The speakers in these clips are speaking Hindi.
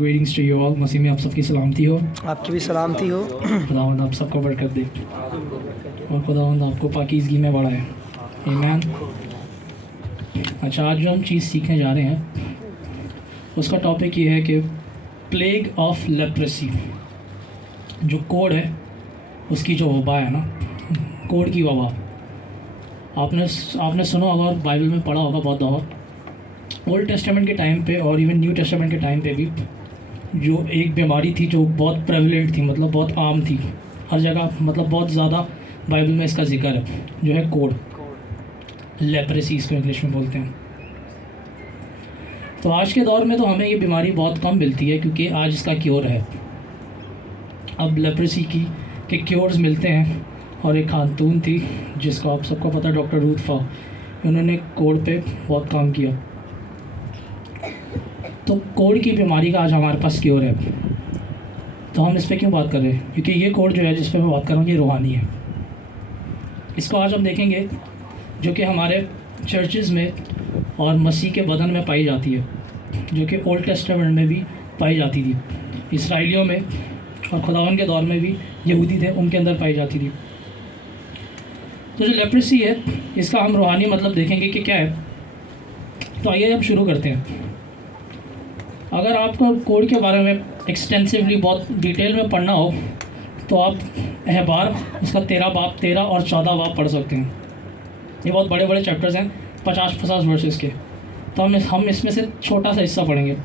Greetings to you all. मसीह में आप सबकी सलामती हो, आपकी भी सलामती हो। खुदावंद आप सबको बरकत दे और खुदावंद आपको पाकीज़गी में बढ़ाए। आमीन। अच्छा, आज जो हम चीज़ सीखने जा रहे हैं उसका टॉपिक ये है कि प्लेग ऑफ लेप्रेसी, जो कोढ़ है उसकी जो वबा है ना, कोढ़ की वबा। आपने सुना होगा, बाइबल में पढ़ा होगा बहुत दफ़ा। ओल्ड टेस्टामेंट के टाइम पे और इवन न्यू टेस्टामेंट के टाइम पे भी जो एक बीमारी थी जो बहुत प्रेवलेंट थी, मतलब बहुत आम थी हर जगह, मतलब बहुत ज़्यादा बाइबल में इसका जिक्र है, जो है कोढ़, लेप्रेसी इसको इंग्लिश में बोलते हैं। तो आज के दौर में तो हमें ये बीमारी बहुत कम मिलती है क्योंकि आज इसका क्योर है। अब लेप्रेसी के क्योर्स मिलते हैं। और एक खातून थी जिसको आप सबको पता, डॉक्टर रूथ फा, उन्होंने कोढ़ पे बहुत काम किया। तो कोढ़ की बीमारी का आज हमारे पास क्योर है। तो हम इस पर क्यों बात कर रहे हैं? क्योंकि ये कोढ़ जो है जिस पे मैं बात कर रहा हूँ ये रूहानी है। इसको आज हम देखेंगे, जो कि हमारे चर्चेज़ में और मसीह के बदन में पाई जाती है, जो कि ओल्ड टेस्टामेंट में भी पाई जाती थी, इसराइलियों में और खुदावन के दौर में भी यहूदी थे उनके अंदर पाई जाती थी। तो जो लेप्रेसी है इसका हम रूहानी मतलब देखेंगे कि क्या है। तो आइए हम शुरू करते हैं। अगर आपको कोढ़ के बारे में एक्सटेंसिवली बहुत डिटेल में पढ़ना हो तो आप अहबार उसका 13 और 14 बाब पढ़ सकते हैं। ये बहुत बड़े बड़े चैप्टर्स हैं, 50 वर्सेस के। तो हम इसमें से छोटा सा हिस्सा पढ़ेंगे।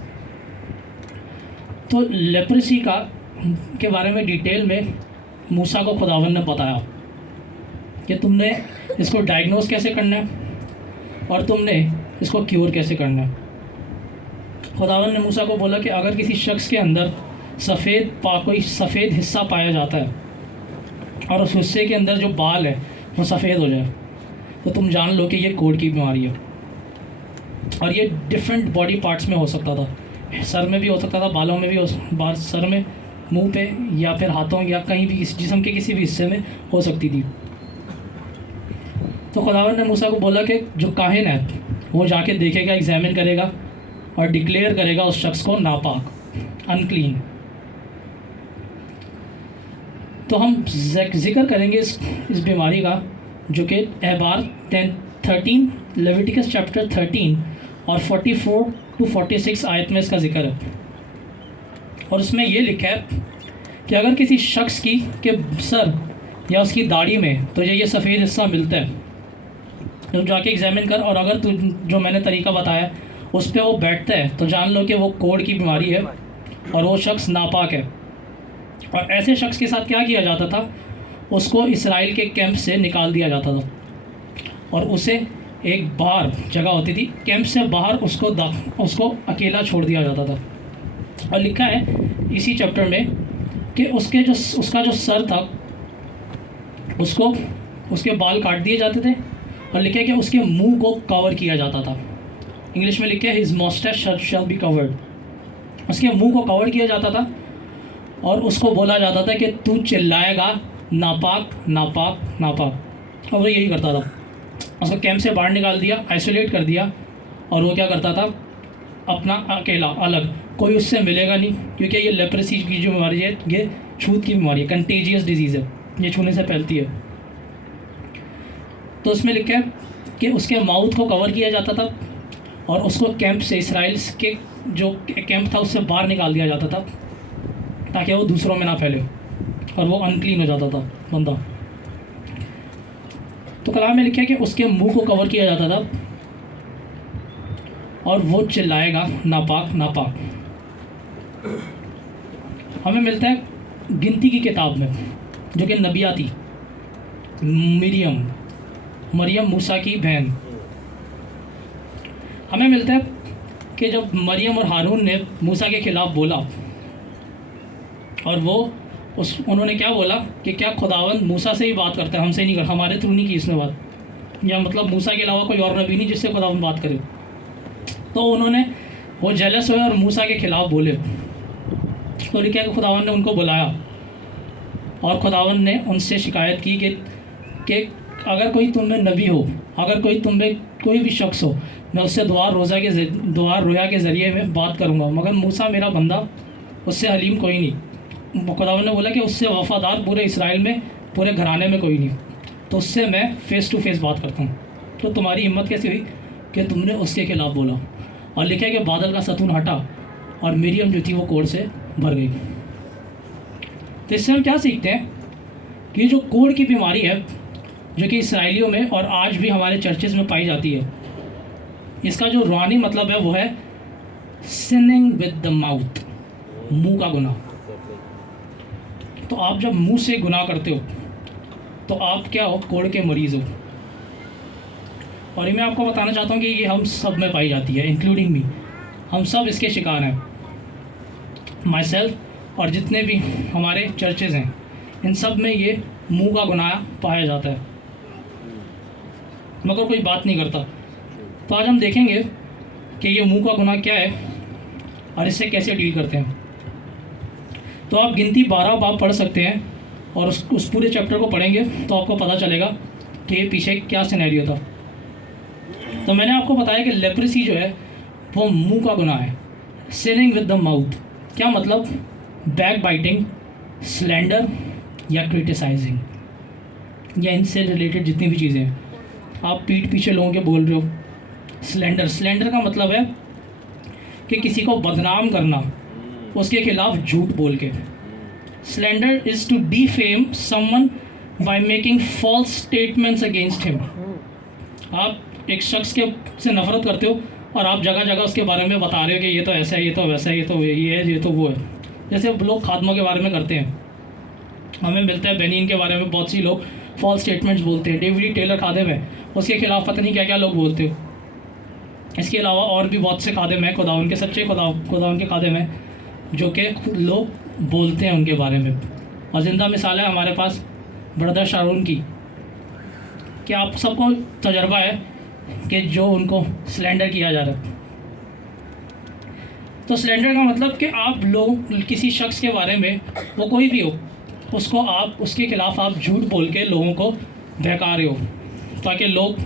तो लेप्रेसी के बारे में डिटेल में मूसा को खुदावन ने बताया कि तुमने इसको डायग्नोस कैसे करना है और तुमने इसको क्योर कैसे करना है। खुदावन ने मूसा को बोला कि अगर किसी शख्स के अंदर कोई सफ़ेद हिस्सा पाया जाता है और उस हिस्से के अंदर जो बाल है वो सफ़ेद हो जाए तो तुम जान लो कि ये कोढ़ की बीमारी है। और ये डिफरेंट बॉडी पार्ट्स में हो सकता था, सर में भी हो सकता था, बालों में भी सर में, मुंह पे, या फिर हाथों, या कहीं भी जिस्म के किसी भी हिस्से में हो सकती थी। तो खुदावन ने मूसा को बोला कि जो काहिन है वो जाके देखेगा, एग्जामिन करेगा और डिक्लेयर करेगा उस शख्स को नापाक, अनक्लीन। तो हम जिक्र करेंगे इस बीमारी का, जो कि अहबार 13 लेविटिकस चैप्टर 13 और 44 to 46 आयत में इसका जिक्र है। और उसमें ये लिखा है कि अगर किसी शख्स के सर या उसकी दाढ़ी में तुझे ये सफ़ेद हिस्सा मिलता है तो जाके एग्जामिन कर, और अगर तू जो मैंने तरीका बताया उस पर वो बैठता है तो जान लो कि वो कोढ़ की बीमारी है और वो शख्स नापाक है। और ऐसे शख्स के साथ क्या किया जाता था, उसको इसराइल के कैंप से निकाल दिया जाता था और उसे एक बाहर जगह होती थी, कैंप से बाहर उसको अकेला छोड़ दिया जाता था। और लिखा है इसी चैप्टर में कि उसका जो सर था उसके बाल काट दिए जाते थे, और लिखा है कि उसके मुंह को कवर किया जाता था। इंग्लिश में लिखा है his moustache shall be covered. उसके मुंह को कवर किया जाता था और उसको बोला जाता था कि तू चिल्लाएगा नापाक नापाक नापाक। और वो यही करता था। उसको कैंप से बाहर निकाल दिया, आइसोलेट कर दिया, और वो क्या करता था, अपना अकेला अलग, कोई उससे मिलेगा नहीं, क्योंकि ये लेप्रेसी की जो बीमारी है ये छूत की बीमारी है, कंटेजियस डिजीज़ है, ये छूने से फैलती है। तो उसमें लिखा है कि उसके माउथ को कवर किया जाता था और उसको कैंप से, इसराइल के जो कैंप था उससे बाहर निकाल दिया जाता था ताकि वो दूसरों में ना फैले, और वो अनक्लीन हो जाता था बंदा। तो कलाम में लिखा है कि उसके मुंह को कवर किया जाता था और वो चिल्लाएगा नापाक नापाक। हमें मिलता है गिनती की किताब में, जो कि नबिया थी, मरियम मूसा की बहन। हमें मिलता है कि जब मरियम और हारून ने मूसा के ख़िलाफ़ बोला, और उन्होंने क्या बोला कि क्या खुदावंद मूसा से ही बात करता है, हमसे नहीं करता, हमारे थ्रू नहीं की इसने बात, या मतलब मूसा के अलावा कोई और नबी नहीं जिससे खुदावंद बात करे। तो वो जेलस हुए और मूसा के ख़िलाफ़ बोले। तो लिखा कि खुदावंद ने उनको बुलाया और खुदावंद ने उनसे शिकायत की कि अगर कोई तुम में नबी हो, अगर कोई तुम में कोई भी शख्स हो, मैं उससे दुआ रोया के ज़रिए में बात करूँगा, मगर मूसा मेरा बंदा, उससे हलीम कोई नहीं। खुदावंद ने बोला कि उससे वफ़ादार पूरे इसराइल में, पूरे घराने में कोई नहीं, तो उससे मैं फ़ेस टू फेस बात करता हूँ। तो तुम्हारी हिम्मत कैसी हुई कि तुमने उसके खिलाफ़ बोला? और लिखा है कि बादल का सतून हटा और मरियम जो थी वो कोढ़ से भर गई। तो इससे हम क्या सीखते हैं कि जो कोढ़ की बीमारी है, जो कि इसराइलियों में और आज भी हमारे चर्चेज़ में पाई जाती है, इसका जो रूहानी मतलब है वो है सिनिंग विद द माउथ, मुंह का गुनाह। तो आप जब मुंह से गुनाह करते हो तो आप क्या हो? कोढ़ के मरीज़ हो। और ये मैं आपको बताना चाहता हूँ कि ये हम सब में पाई जाती है, इंक्लूडिंग मी। हम सब इसके शिकार हैं, माई सेल्फ और जितने भी हमारे चर्चेज़ हैं, इन सब में ये मुंह का गुनाह पाया जाता है, मगर कोई बात नहीं करता। तो आज हम देखेंगे कि ये मुंह का गुनाह क्या है और इससे कैसे डील करते हैं। तो आप गिनती 12 बाब पढ़ सकते हैं और उस पूरे चैप्टर को पढ़ेंगे तो आपको पता चलेगा कि ये पीछे क्या सिनेरियो था। तो मैंने आपको बताया कि लेप्रेसी जो है वो मुंह का गुनाह है। सिनिंग विद द माउथ क्या मतलब? बैक बाइटिंग, स्लैंडर या क्रिटिसाइजिंग, या इनसे रिलेटेड जितनी भी चीज़ें हैं। आप पीठ पीछे लोगों के बोल रहे हो। स्लैंडर का मतलब है कि किसी को बदनाम करना, उसके खिलाफ झूठ बोल के। Slander is to defame someone by making false statements against him. आप एक शख्स के से नफरत करते हो और आप जगह जगह उसके बारे में बता रहे हो कि ये तो ऐसा है, ये तो वैसा है, ये तो ये है, ये तो वो है। जैसे लोग खादमों के बारे में करते हैं, हमें मिलता है बेनिन के बारे में बहुत सी लोग फॉल्स स्टेटमेंट्स बोलते हैं। डेविड टेलर खादिम है, उसके खिलाफ पता नहीं क्या क्या लोग बोलते हो। इसके अलावा और भी बहुत से खादिम हैं, खुदावंद के सच्चे खुदावंद के खादिम हैं, जो कि लोग बोलते हैं उनके बारे में। और ज़िंदा मिसाल है हमारे पास ब्रदर शारून की, कि आप सबको तजर्बा है कि जो उनको स्लैंडर किया जा रहा है। तो स्लैंडर का मतलब कि आप लोग किसी शख्स के बारे में, वो कोई भी हो, उसको आप उसके खिलाफ आप झूठ बोल के लोगों को बहका रहे हो ताकि लोग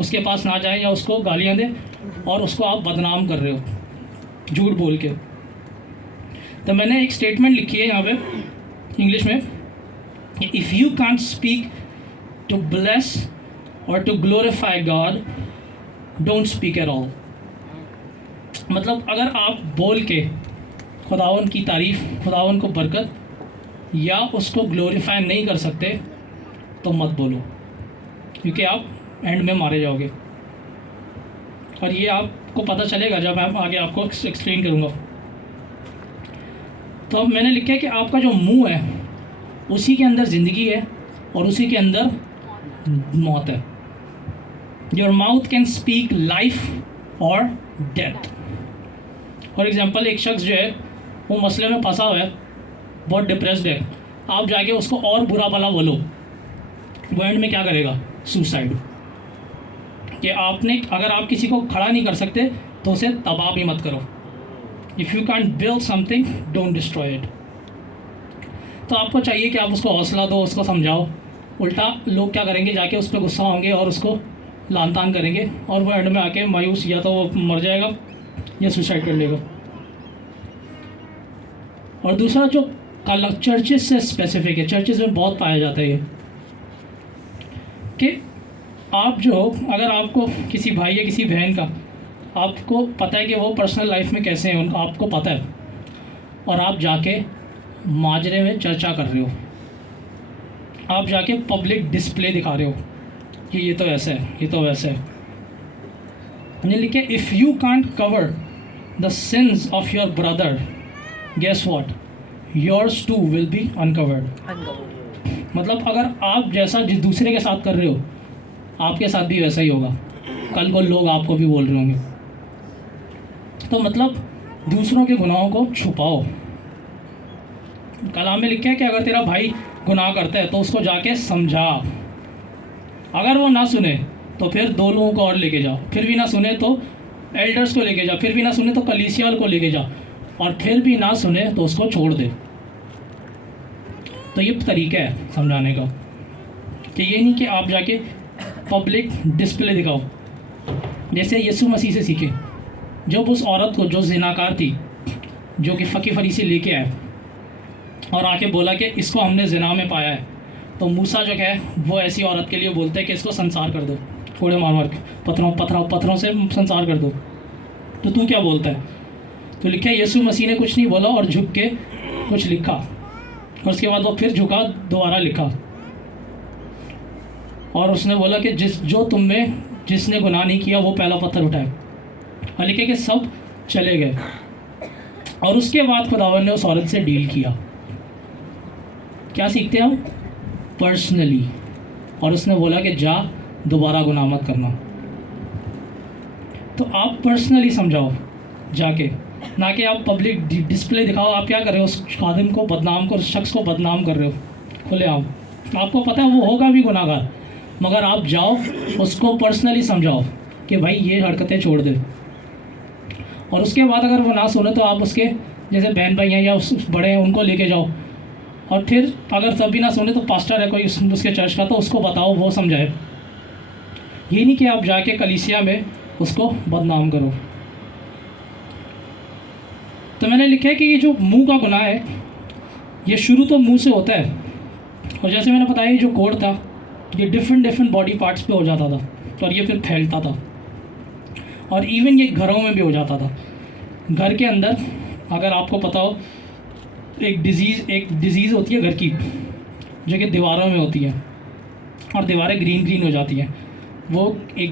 उसके पास ना जाएं या उसको गालियां दें, और उसको आप बदनाम कर रहे हो झूठ बोल के। तो मैंने एक स्टेटमेंट लिखी है यहाँ पे इंग्लिश में, if you can't speak to bless और to glorify God, don't speak at all. मतलब अगर आप बोल के खुदावन की तारीफ़, खुदावन को बरकत या उसको ग्लोरीफाई नहीं कर सकते तो मत बोलो, क्योंकि आप एंड में मारे जाओगे। और ये आपको पता चलेगा जब मैं आगे आपको एक्सप्लेन करूँगा। तो अब मैंने लिखा है कि आपका जो मुंह है उसी के अंदर ज़िंदगी है और उसी के अंदर मौत है। Your mouth can speak life और डेथ। फॉर एग्जाम्पल, एक शख्स जो है वो मसले में फंसा हुआ है, बहुत डिप्रेस्ड है, आप जाके उसको और बुरा भला बोलो, वो एंड में क्या करेगा? सुसाइड। कि आपने, अगर आप किसी को खड़ा नहीं कर सकते तो उसे तबाह भी मत करो। If you can't build something, don't destroy it. तो आपको चाहिए कि आप उसको हौसला दो, उसको समझाओ। उल्टा लोग क्या करेंगे? जाके उस पर गुस्सा होंगे और उसको लान तान करेंगे, और वो एंड में आके मायूस, या तो वो मर जाएगा या सुसाइड कर लेगा। और दूसरा जो चर्चेस से स्पेसिफिक है, चर्चेस में बहुत पाया जाता है ये, कि आप जो, अगर आपको किसी भाई या किसी बहन का, आपको पता है कि वो पर्सनल लाइफ में कैसे हैं, उनको आपको पता है, और आप जाके माजरे में चर्चा कर रहे हो, आप जाके पब्लिक डिस्प्ले दिखा रहे हो कि ये तो ऐसा है, ये तो वैसा है। मैंने लिखे, if you can't cover the sins of your brother, guess what, yours too will be uncovered. मतलब अगर आप जैसा जिस दूसरे के साथ कर रहे हो, आपके साथ भी वैसा ही होगा। कल को लोग आपको भी बोल रहे होंगे। तो मतलब दूसरों के गुनाहों को छुपाओ। कलाम में लिखा है कि अगर तेरा भाई गुनाह करता है तो उसको जाके समझा। अगर वो ना सुने तो फिर 2 लोगों को और लेके जाओ, फिर भी ना सुने तो एल्डर्स को लेके जा, फिर भी ना सुने तो कलीसिया को लेके जा, और फिर भी ना सुने तो उसको छोड़ दे। तो ये तरीका है समझाने का कि ये नहीं कि आप जाके पब्लिक डिस्प्ले दिखाओ, जैसे यीशु मसीह से सीखे। जब उस औरत को जो जिनाकार थी, जो कि फ़की फरीसी लेके आए और आके बोला कि इसको हमने जिना में पाया है, तो मूसा जो है वो ऐसी औरत के लिए बोलते हैं कि इसको संसार कर दो, कोड़े मार मार के पत्थरों से संसार कर दो। तो तू क्या बोलता है? तो लिखा है यीशु मसीह ने कुछ नहीं बोला और झुक के कुछ लिखा, और उसके बाद वो फिर झुका, दोबारा लिखा, और उसने बोला कि जो तुम में जिसने गुनाह नहीं किया वो पहला पत्थर उठाए, और लिखे कि सब चले गए। और उसके बाद खुदावन ने उस औरत से डील किया। क्या सीखते हैं हम? पर्सनली। और उसने बोला कि जा दोबारा गुनाह मत करना। तो आप पर्सनली समझाओ जाके, ना कि आप पब्लिक डिस्प्ले दिखाओ। आप क्या कर रहे हो? उस खादिम को बदनाम कर, उस शख्स को बदनाम कर रहे हो खुलेआम। आपको पता है वो होगा भी गुनाहगार, मगर आप जाओ उसको पर्सनली समझाओ कि भाई ये हरकतें छोड़ दे। और उसके बाद अगर वो ना सुने तो आप उसके जैसे बहन भाई हैं या उस बड़े हैं उनको लेके जाओ, और फिर अगर तब भी ना सुने तो पास्टर है कोई उसके चर्च का, तो उसको बताओ, वो समझाए। ये नहीं कि आप जाके कलीसिया में उसको बदनाम करो। तो मैंने लिखा है कि ये जो मुंह का गुनाह है ये शुरू तो मुंह से होता है, और जैसे मैंने बताया ये जो कोड था ये डिफरेंट बॉडी पार्ट्स पे हो जाता था, और ये फिर फैलता था, और इवन ये घरों में भी हो जाता था। घर के अंदर अगर आपको पता हो एक डिज़ीज़ होती है घर की, जो कि दीवारों में होती है, और दीवारें ग्रीन हो जाती हैं। वो एक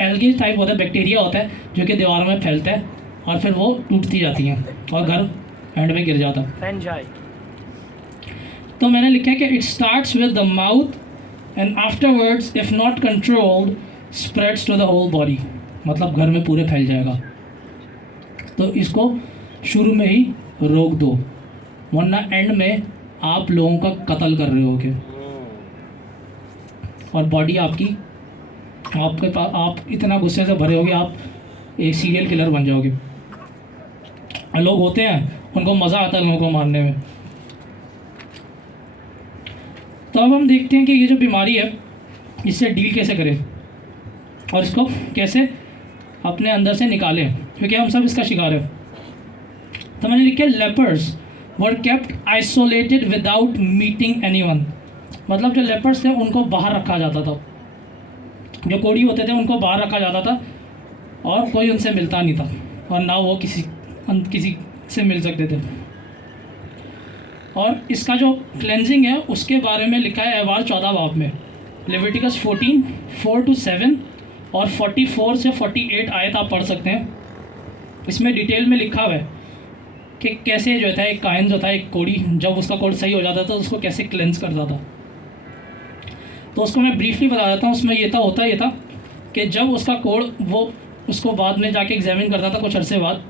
एल्गी टाइप होता है, बैक्टीरिया होता है जो कि दीवारों में फैलता है, और फिर वो टूटती जाती हैं और घर एंड में गिर जाता है। तो मैंने लिखा है कि it starts with the mouth and afterwards if not controlled spreads to the whole body, मतलब घर में पूरे फैल जाएगा। तो इसको शुरू में ही रोक दो, वरना एंड में आप लोगों का कत्ल कर रहे होगे, और बॉडी आपकी आपके पास आप इतना गुस्से से भरे होगे, आप एक सीरियल किलर बन जाओगे। लोग होते हैं उनको मज़ा आता है लोगों को मारने में। तो अब हम देखते हैं कि ये जो बीमारी है इससे डील कैसे करें और इसको कैसे अपने अंदर से निकालें, क्योंकि हम सब इसका शिकार है। तो मैंने लिखा लेपर्स वर kept isolated without meeting anyone, मतलब जो लेपर्स थे उनको बाहर रखा जाता था, जो कोढ़ी होते थे उनको बाहर रखा जाता था, और कोई उनसे मिलता नहीं था, और ना वो किसी से मिल सकते थे। और इसका जो क्लेंजिंग है उसके बारे में लिखा है एहबार 14 बाब में, लेविटिकस 14:4-7 और 44 से 48 आयत आप पढ़ सकते हैं। इसमें डिटेल में लिखा हुआ है कि कैसे जो था एक काहिन जो था, एक कोढ़ी, जब उसका कोढ़ सही हो जाता था तो उसको कैसे क्लेंस करता था। तो उसको मैं ब्रीफली बता देता हूँ। उसमें होता ये था कि जब उसका कोढ़ वो उसको बाद में जाके एग्जामिन करता था कुछ अरसे बाद,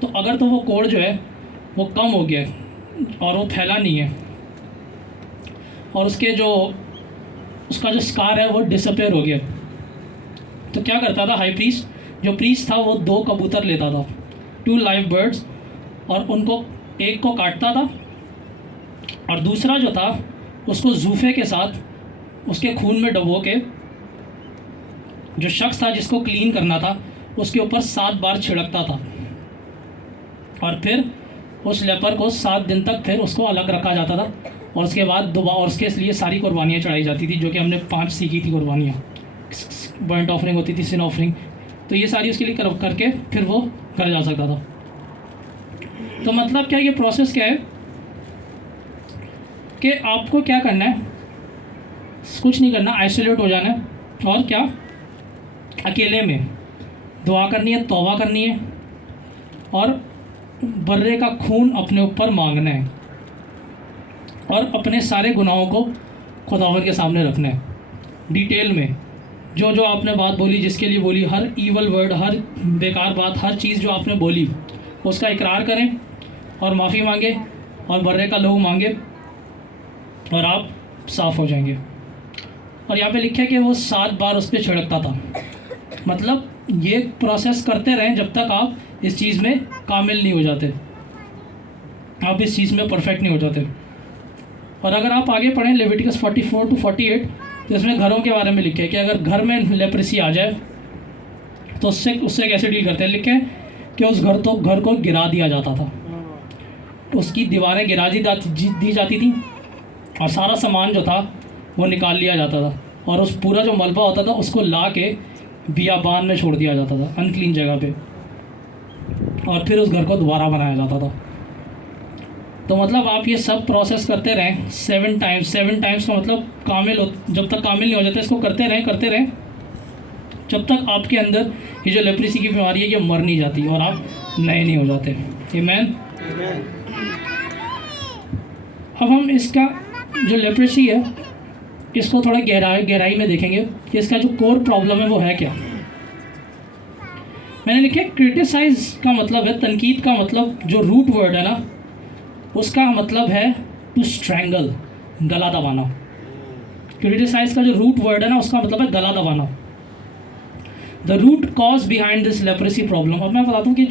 तो अगर तो वो कोढ़ जो है वो कम हो गया और वो फैला नहीं है, और उसका जो स्कार है वो डिसअपेयर हो गया, तो क्या करता था हाई प्रीस्ट, जो प्रीस्ट था वो 2 कबूतर लेता था, 2 लाइव बर्ड्स, और उनको एक को काटता था और दूसरा जो था उसको जूफे के साथ उसके खून में डुबो के जो शख्स था जिसको क्लीन करना था उसके ऊपर 7 बार छिड़कता था, और फिर उस लेपर को 7 दिन तक फिर उसको अलग रखा जाता था, और उसके बाद दोबारा और उसके लिए सारी कुर्बानियाँ चढ़ाई जाती थी, जो कि हमने 5 सीखी थी कुर्बानियाँ। बर्नट ऑफरिंग होती थी, सिन ऑफरिंग, तो ये सारी उसके लिए करके फिर वो कर जा सकता था। तो मतलब क्या, ये प्रोसेस क्या है कि आपको क्या करना है, कुछ नहीं करना, आइसोलेट हो जाना है, और क्या अकेले में दुआ करनी है, तौबा करनी है, और बर्रे का खून अपने ऊपर मांगना है, और अपने सारे गुनाहों को खुदावंद के सामने रखना है डिटेल में। जो जो आपने बात बोली, जिसके लिए बोली, हर ईवल वर्ड, हर बेकार बात, हर चीज़ जो आपने बोली उसका इकरार करें और माफ़ी मांगे और बर्रे का लहू मांगे, और आप साफ़ हो जाएंगे। और यहाँ पे लिखा है कि वो 7 बार उस पर छिड़कता था, मतलब ये प्रोसेस करते रहें जब तक आप इस चीज़ में कामिल नहीं हो जाते, आप इस चीज़ में परफेक्ट नहीं हो जाते। और अगर आप आगे पढ़ें लेविटिकस 44 to 48 तो इसमें घरों के बारे में लिखे है कि अगर घर में लेप्रेसी आ जाए तो उससे कैसे डील करते हैं। लिखे कि उस घर को गिरा दिया जाता था, उसकी दीवारें गिरा दी जाती थी और सारा सामान जो था वो निकाल लिया जाता था और उस पूरा जो मलबा होता था उसको ला के बियाबान में छोड़ दिया जाता था, अनक्लीन जगह पे, और फिर उस घर को दोबारा बनाया जाता था। तो मतलब आप ये सब प्रोसेस करते रहें 7 टाइम्स का मतलब जब तक कामिल नहीं हो जाता, इसको करते रहें जब तक आपके अंदर ये जो लेप्रेसी की बीमारी है ये मर नहीं जाती और आप नए नहीं हो जाते। आमीन। अब हम इसका जो लेप्रेसी है इसको थोड़ा गहराई में देखेंगे कि इसका जो कोर प्रॉब्लम है वो है क्या। मैंने लिखा क्रिटिसाइज का मतलब है, तनकीद का मतलब जो रूट वर्ड है ना उसका मतलब है टू स्ट्रैंगल, गला दबाना। क्रिटिसाइज का जो रूट वर्ड है ना उसका मतलब है गला दबाना। The root cause behind this leprosy problem. अब मैं बताता हूँ कि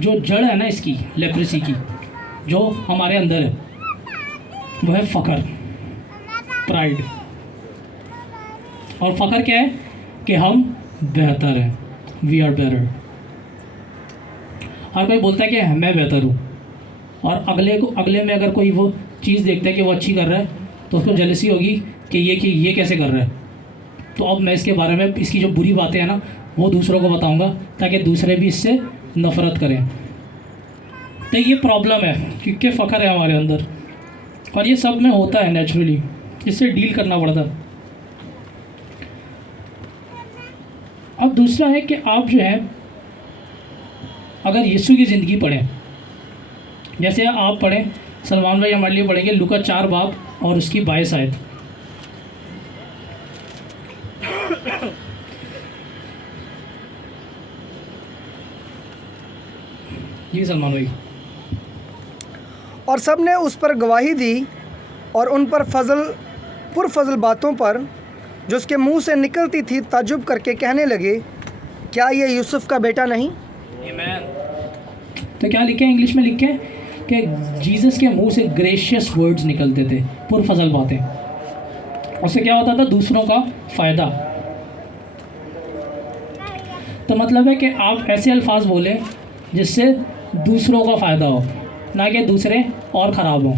जो जड़ है ना इसकी लेप्रेसी की जो हमारे अंदर है वो है फ़ख्र, प्राइड। और फ़ख्र क्या है कि हम बेहतर हैं, वी आर बेटर। हर कोई बोलता है कि मैं बेहतर हूँ और अगले में अगर कोई वो चीज़ देखता है कि वो अच्छी कर रहा है तो उसको जेलसी होगी कि ये कैसे कर रहा है। तो अब मैं इसके बारे में इसकी जो बुरी बातें हैं ना वो दूसरों को बताऊंगा ताकि दूसरे भी इससे नफ़रत करें। तो ये प्रॉब्लम है क्योंकि फ़ख्र है हमारे अंदर और ये सब में होता है नेचुरली, इससे डील करना पड़ता है। अब दूसरा है कि आप जो है अगर यीशु की ज़िंदगी पढ़ें, जैसे आप पढ़ें, सलमान भाई हमारे लिए पढ़ेंगे लूका 4 बाब और उसकी 22 आयत। जी सलमान भाई। और सब ने उस पर गवाही दी और उन पर पुरफजल बातों पर जो उसके मुंह से निकलती थी ताज्जुब करके कहने लगे, क्या ये यूसुफ का बेटा नहीं। तो क्या लिखे इंग्लिश में लिखे कि जीसस के मुंह से ग्रेशियस वर्ड्स निकलते थे, पुरफजल बातें। उससे क्या होता था, दूसरों का फ़ायदा। तो मतलब है कि आप ऐसे अल्फाज बोलें जिससे दूसरों का फ़ायदा हो, ना कि दूसरे और ख़राब हों।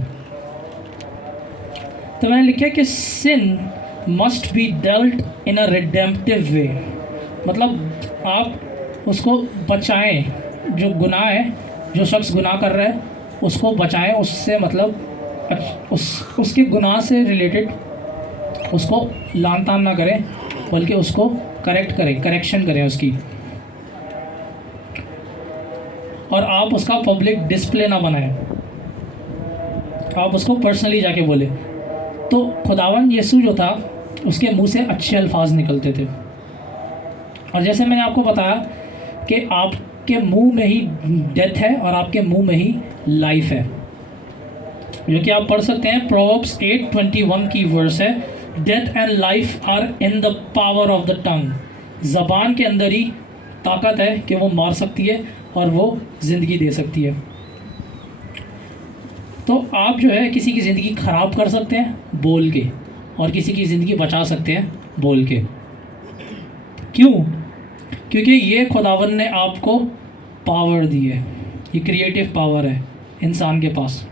तो मैंने लिखा कि सिन must be dealt in a redemptive वे। मतलब आप उसको बचाएं, जो गुनाह है, जो शख्स गुनाह कर रहा है उसको बचाएं, उससे मतलब उसके गुनाह से रिलेटेड उसको लान तान ना करें, बल्कि उसको करेक्शन करें उसकी। और आप उसका पब्लिक डिस्प्ले ना बनाएं, आप उसको पर्सनली जाके बोले। तो खुदावन यीशु जो था उसके मुंह से अच्छे अल्फाज निकलते थे। और जैसे मैंने आपको बताया कि आपके मुंह में ही डेथ है और आपके मुंह में ही लाइफ है, जो कि आप पढ़ सकते हैं। प्रोवर्ब्स 8:21 की वर्स है, death and life are in the power of the tongue. ज़बान के अंदर ही ताकत है कि वो मार सकती है और वो ज़िंदगी दे सकती है। तो आप जो है किसी की ज़िंदगी ख़राब कर सकते हैं बोल के, और किसी की ज़िंदगी बचा सकते हैं बोल के। क्यों? क्योंकि ये खुदावन ने आपको पावर दी है, ये क्रिएटिव पावर है इंसान के पास।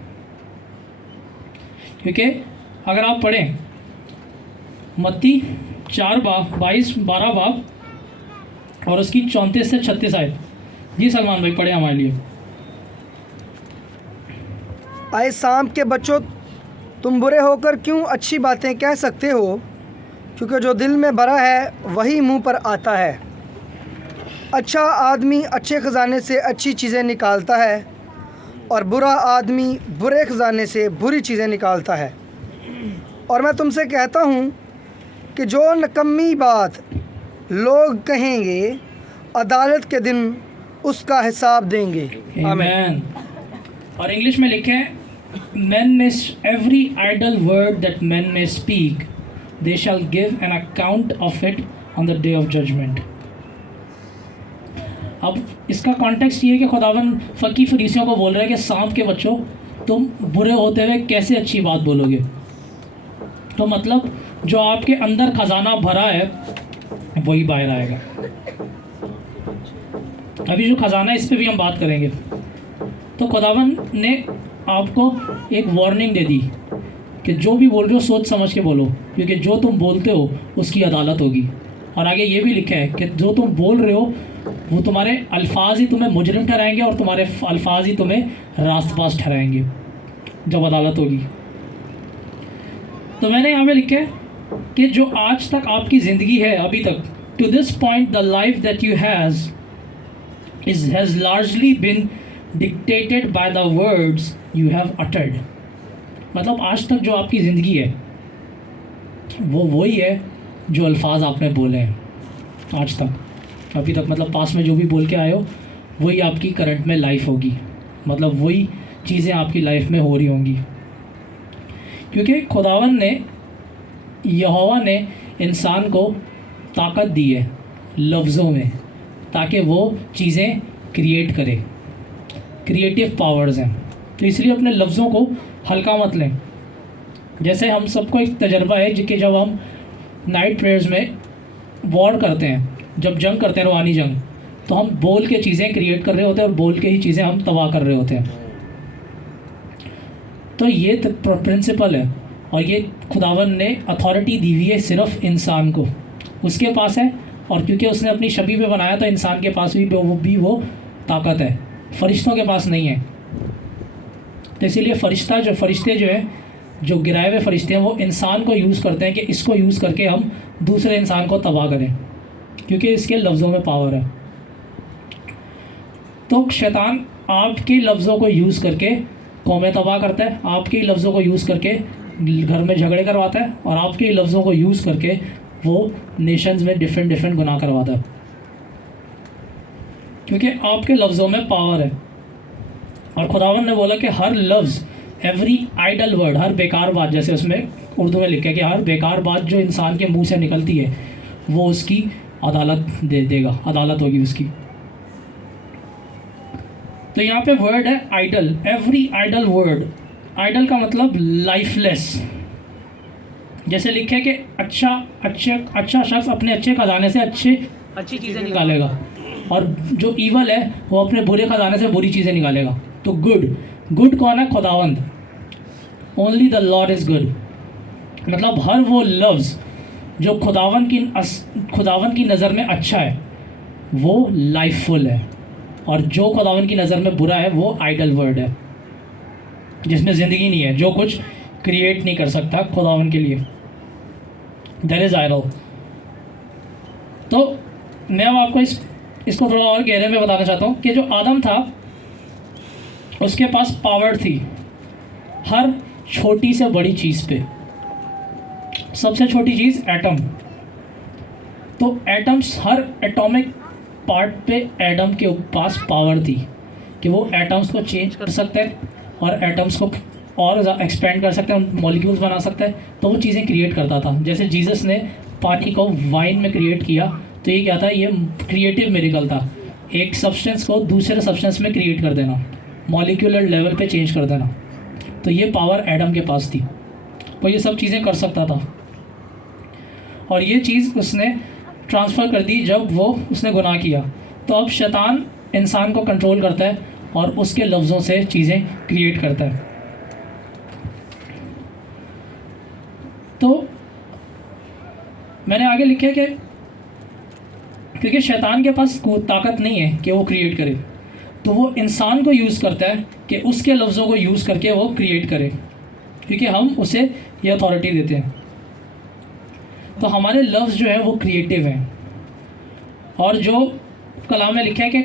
क्योंकि अगर आप पढ़ें मत्ती 4 बाब 12 बाब और उसकी 34 से 36 आयत। जी सलमान भाई पढ़े हमारे लिए। आए शाम के बच्चों, तुम बुरे होकर क्यों अच्छी बातें कह सकते हो, क्योंकि जो दिल में भरा है वही मुंह पर आता है। अच्छा आदमी अच्छे ख़जाने से अच्छी चीज़ें निकालता है और बुरा आदमी बुरे ख़जाने से बुरी चीज़ें निकालता है। और मैं तुमसे कहता हूँ कि जो नकम्मी बात लोग कहेंगे अदालत के दिन उसका हिसाब देंगे। आमीन। और इंग्लिश में लिखे हैं, men may every idle word that men may speak, they shall give an account of it on the day of judgment. अब इसका कॉन्टेक्स्ट ये है कि खुदावन फरीसियों को बोल रहे हैं कि सांप के बच्चों, तुम बुरे होते हुए कैसे अच्छी बात बोलोगे। तो मतलब जो आपके अंदर खजाना भरा है वही बाहर आएगा। अभी जो खजाना है इस पे भी हम बात करेंगे। तो खुदावन ने आपको एक वार्निंग दे दी कि जो भी बोल रहे हो सोच समझ के बोलो, क्योंकि जो तुम बोलते हो उसकी अदालत होगी। और आगे ये भी लिखा है कि जो तुम बोल रहे हो वो तुम्हारे अल्फाज ही तुम्हें मुजरिम ठहराएंगे और तुम्हारे अल्फाज ही तुम्हें रास्तबाज ठहराएंगे जब अदालत होगी। तो मैंने यहाँ पे लिखा है कि जो आज तक आपकी ज़िंदगी है अभी तक, to this point the life that you has largely been dictated by the words you have uttered. मतलब आज तक जो आपकी ज़िंदगी है वो वही है जो अल्फाज आपने बोले हैं आज तक, अभी तक, मतलब पास में जो भी बोल के आए हो वही आपकी करंट में लाइफ होगी। मतलब वही चीज़ें आपकी लाइफ में हो रही होंगी, क्योंकि खुदावन ने, यहोवा ने इंसान को ताकत दी है लफ्ज़ों में ताकि वो चीज़ें क्रिएट करे। क्रिएटिव पावर्स हैं, तो इसलिए अपने लफ्ज़ों को हल्का मत लें। जैसे हम सबको एक तजर्बा है कि जब हम नाइट प्रेयर्स में वॉर करते हैं, जब जंग करते हैं, रूहानी जंग, तो हम बोल के चीज़ें क्रिएट कर रहे होते हैं और बोल के ही चीज़ें हम तबाह कर रहे होते हैं। तो ये प्रिंसिपल है और ये खुदावन ने अथॉरिटी दी हुई है सिर्फ इंसान को, उसके पास है। और क्योंकि उसने अपनी छवि पे बनाया तो इंसान के पास भी वो ताकत है, फरिश्तों के पास नहीं है। तो इसीलिए फरिश्ते जो है, जो गिराए हुए फरिश्ते हैं, वो इंसान को यूज़ करते हैं कि इसको यूज़ करके हम दूसरे इंसान को तबाह करें, क्योंकि इसके लफ्ज़ों में पावर है। तो शैतान आपके लफ्ज़ों को यूज़ करके कौमें तबाह करता है, आपके लफ्ज़ों को यूज़ करके घर में झगड़े करवाता है, और आपके लफ्ज़ों को यूज़ करके वो नेशंस में डिफरेंट गुनाह करवाता है, क्योंकि आपके लफ्ज़ों में पावर है। और खुदावन ने बोला कि हर लफ्ज़, एवरी आइडल वर्ड, हर बेकार बात, जैसे उसमें उर्दू में लिखा है कि हर बेकार बात जो इंसान के मुंह से निकलती है वो उसकी अदालत दे देगा, अदालत होगी उसकी। तो यहाँ पे वर्ड है idle, every idle word. Idle का मतलब लाइफलेस। जैसे लिखे है कि अच्छा शख्स अपने अच्छे खजाने से अच्छी चीज़ें निकालेगा, और जो ईवल है वो अपने बुरे खजाने से बुरी चीज़ें निकालेगा। तो गुड कौन है? खुदावंद। Only the Lord is good. मतलब हर वो लफ्ज़ जो खुदावन की नज़र में अच्छा है वो लाइफुल है, और जो खुदावन की नज़र में बुरा है वो आइडल वर्ड है, जिसमें ज़िंदगी नहीं है, जो कुछ क्रिएट नहीं कर सकता खुदावन के लिए। That is idle. तो मैं अब आपको इसको थोड़ा और गहरे में बताना चाहता हूँ कि जो आदम था उसके पास पावर थी हर छोटी से बड़ी चीज़ पे। सबसे छोटी चीज़ एटम। तो एटम्स, हर एटॉमिक पार्ट पे एडम के पास पावर थी कि वो एटम्स को चेंज कर सकता है और एटम्स को और एक्सपेंड कर सकता है, मॉलिक्यूल्स बना सकता है। तो वो चीज़ें क्रिएट करता था। जैसे जीसस ने पानी को वाइन में क्रिएट किया, तो ये क्या था? ये क्रिएटिव मिरेकल था। एक सब्सटेंस को दूसरे सब्सटेंस में क्रिएट कर देना, मॉलिक्यूलर लेवल पे चेंज कर देना। तो ये पावर एडम के पास थी, वो ये सब चीज़ें कर सकता था। और ये चीज़ उसने ट्रांसफ़र कर दी जब उसने गुनाह किया। तो अब शैतान इंसान को कंट्रोल करता है और उसके लफ्ज़ों से चीज़ें क्रिएट करता है। तो मैंने आगे लिखा कि क्योंकि शैतान के पास कोई ताकत नहीं है कि वो क्रिएट करे, तो वो इंसान को यूज़ करता है कि उसके लफ्ज़ों को यूज़ करके वो क्रिएट करे, क्योंकि हम उसे ये अथॉरिटी देते हैं। तो हमारे लफ्ज़ जो है वो क्रिएटिव हैं। और जो कलाम में लिखा है कि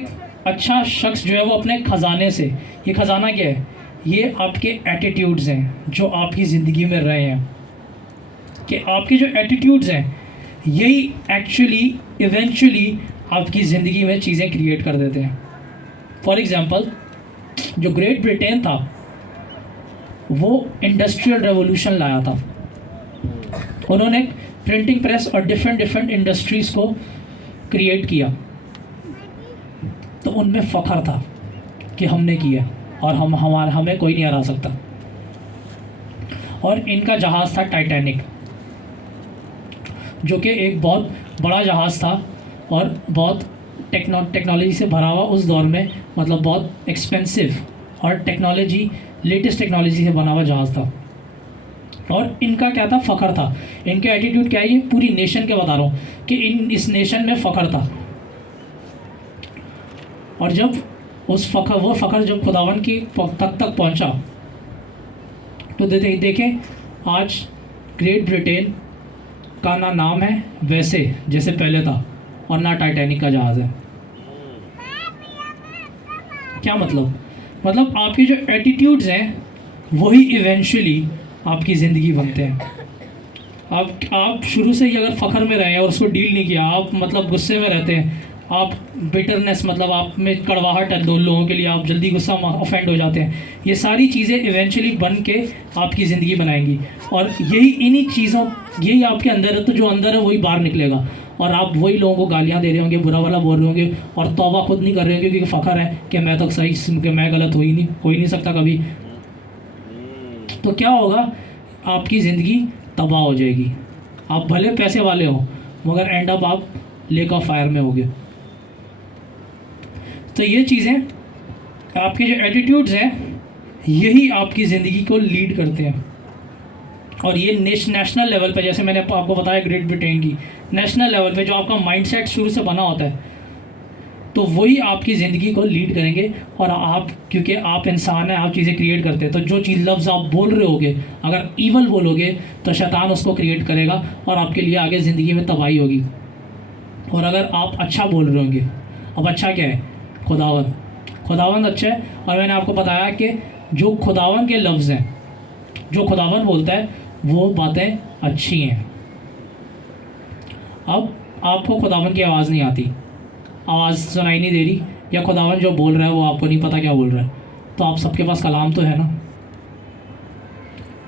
अच्छा शख्स जो है वो अपने ख़जाने से, ये ख़जाना क्या है? ये आपके एटीट्यूड्स हैं जो आपकी ज़िंदगी में रहे हैं, कि आपके जो एटीट्यूड्स हैं यही एक्चुअली इवेंचुअली आपकी ज़िंदगी में चीज़ें क्रिएट कर देते हैं। फॉर एग्ज़ाम्पल, जो ग्रेट ब्रिटेन था वो इंडस्ट्रियल रेवोल्यूशन लाया था। उन्होंने प्रिंटिंग प्रेस और डिफरेंट इंडस्ट्रीज़ को क्रिएट किया, तो उनमें फ़ख्र था कि हमने किया और हमें कोई नहीं हरा सकता। और इनका जहाज़ था टाइटैनिक। जो कि एक बहुत बड़ा जहाज़ था और बहुत टेक्नोलॉजी से भरा हुआ उस दौर में, मतलब बहुत एक्सपेंसिव और लेटेस्ट टेक्नोलॉजी से बना हुआ जहाज़ था। और इनका क्या था, फ़ख्र था। इनका एटीट्यूड क्या है, ये पूरी नेशन के बता रहा हूँ कि इस नेशन में फ़ख्र था। और जब वो फ़ख्र जब खुदावन की तक पहुँचा तो देखें आज ग्रेट ब्रिटेन का ना नाम है वैसे जैसे पहले था, और ना टाइटैनिक का जहाज़ है। क्या मतलब आपके जो एटीट्यूड्स हैं वही इवेंचुअली आपकी ज़िंदगी बनते हैं। आप शुरू से ही अगर फ़ख्र में रहे और उसको डील नहीं किया, आप मतलब गुस्से में रहते हैं, आप बिटरनेस मतलब आप में कड़वाहट है दो लोगों के लिए, आप जल्दी गुस्सा ऑफेंड हो जाते हैं, ये सारी चीज़ें इवेंचुअली बन के आपकी ज़िंदगी बनाएंगी। और यही आपके अंदर है, तो जो अंदर है वही बाहर निकलेगा। और आप वही लोगों को गालियाँ दे रहे होंगे, बुरा वाला बोल रहे होंगे, और तौबा खुद नहीं कर रहे होंगे क्योंकि फ़ख्र है कि मैं तो सही, कि मैं गलत हो ही नहीं सकता कभी। तो क्या होगा, आपकी ज़िंदगी तबाह हो जाएगी। आप भले पैसे वाले हो मगर एंड अप आप लेक ऑफ फायर में होगे। तो ये चीज़ें, आपके जो एटीट्यूड्स हैं यही आपकी ज़िंदगी को लीड करते हैं। और ये नेशनल लेवल पे, जैसे मैंने आपको बताया ग्रेट ब्रिटेन की, नेशनल लेवल पे जो आपका माइंडसेट शुरू से बना होता है तो वही आपकी ज़िंदगी को लीड करेंगे। और आप, क्योंकि आप इंसान हैं, आप चीज़ें क्रिएट करते हैं, तो जो चीज़ लफ्ज़ आप बोल रहे होगे, अगर ईवल बोलोगे तो शैतान उसको क्रिएट करेगा और आपके लिए आगे ज़िंदगी में तबाही होगी। और अगर आप अच्छा बोल रहे होंगे, अब अच्छा क्या है, खुदावंद अच्छा है। और मैंने आपको बताया कि जो खुदावंद के लफ्ज़ हैं, जो खुदावंद बोलता है वो बातें अच्छी हैं। अब आपको खुदावंद की आवाज़ नहीं आती, आवाज़ सुनाई नहीं दे रही, या खुदावंद जो बोल रहा है वो आपको नहीं पता क्या बोल रहा है, तो आप सबके पास कलाम तो है ना।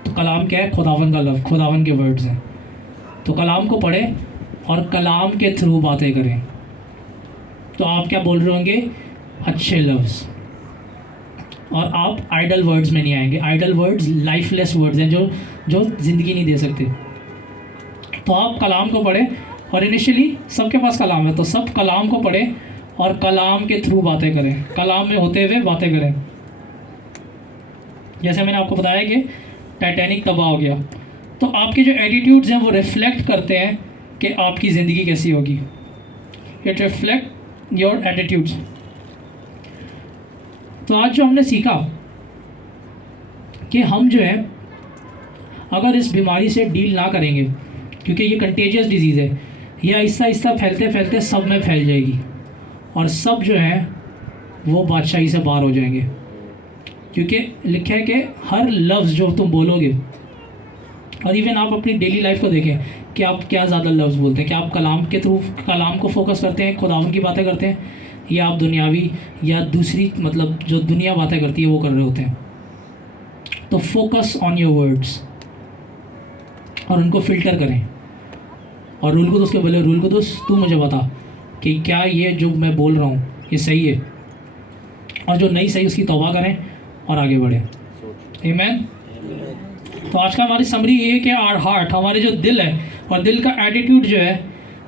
तो कलाम क्या है, खुदावंद का लफ्ज़, खुदावंद के वर्ड्स हैं। तो कलाम को पढ़ें और कलाम के थ्रू बातें करें। तो आप क्या बोल रहे होंगे, अच्छे लफ्ज़। और आप आइडल वर्ड्स में नहीं आएंगे। आइडल वर्ड्स लाइफलेस वर्ड्स हैं जो ज़िंदगी नहीं दे सकते। तो आप कलाम को पढ़ें, और इनिशियली सबके पास कलाम है तो सब कलाम को पढ़ें और कलाम के थ्रू बातें करें, कलाम में होते हुए बातें करें। जैसे मैंने आपको बताया कि टाइटैनिक तबाह हो गया, तो आपके जो एटीट्यूड्स हैं वो रिफ्लेक्ट करते हैं कि आपकी ज़िंदगी कैसी होगी। It reflect your attitudes. तो आज जो हमने सीखा कि हम जो है अगर इस बीमारी से डील ना करेंगे, क्योंकि ये कंटेजियस डिजीज़ है, ये आहिस्ता आहिस्ता फैलते फैलते सब में फैल जाएगी और सब जो है वो बादशाही से बाहर हो जाएंगे। क्योंकि लिखा है कि हर लफ्ज़ जो तुम बोलोगे, और इवन आप अपनी डेली लाइफ को देखें कि आप क्या ज़्यादा लफ्ज़ बोलते हैं, कि आप कलाम के थ्रू कलाम को फोकस करते हैं, खुदावंद की बातें करते हैं, या आप दुनियावी या दूसरी मतलब जो दुनिया बातें करती है वो कर रहे होते हैं। तो फोकस ऑन योर वर्ड्स और उनको फ़िल्टर करें। और रूल कुदुस के बोले, रूल कुदुस तू मुझे बता कि क्या ये जो मैं बोल रहा हूँ ये सही है, और जो नहीं सही उसकी तौबा करें और आगे बढ़ें। आमीन। तो आज का हमारी समरी ये है कि आवर हार्ट, हमारे जो दिल है और दिल का एटीट्यूड जो है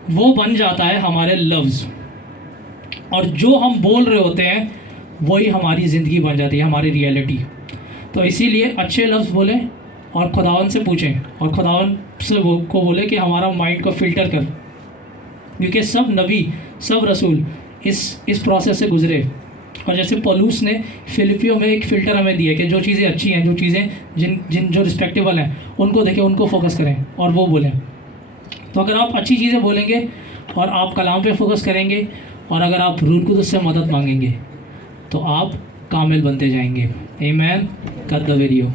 वो बन जाता है हमारे लफ्ज़, और जो हम बोल रहे होते हैं वही हमारी ज़िंदगी बन जाती है, हमारी रियलिटी। तो इसीलिए अच्छे लफ्ज़ बोलें और खुदावन से पूछें, और खुदावन से को बोले कि हमारा माइंड को फ़िल्टर कर, क्योंकि सब नबी सब रसूल इस प्रोसेस से गुज़रे। और जैसे पौलुस ने फिलिपियो में एक फ़िल्टर हमें दिया कि जो चीज़ें अच्छी हैं, जो चीज़ें जिन जो रिस्पेक्टेबल हैं उनको देखें, उनको फोकस करें और वो बोलें। तो अगर आप अच्छी चीज़ें बोलेंगे और आप कलाम पे फोकस करेंगे, और अगर आप रूह कुदस से मदद मांगेंगे तो आप कामिल बनते जाएंगे। आमीन। कद द वीडियो।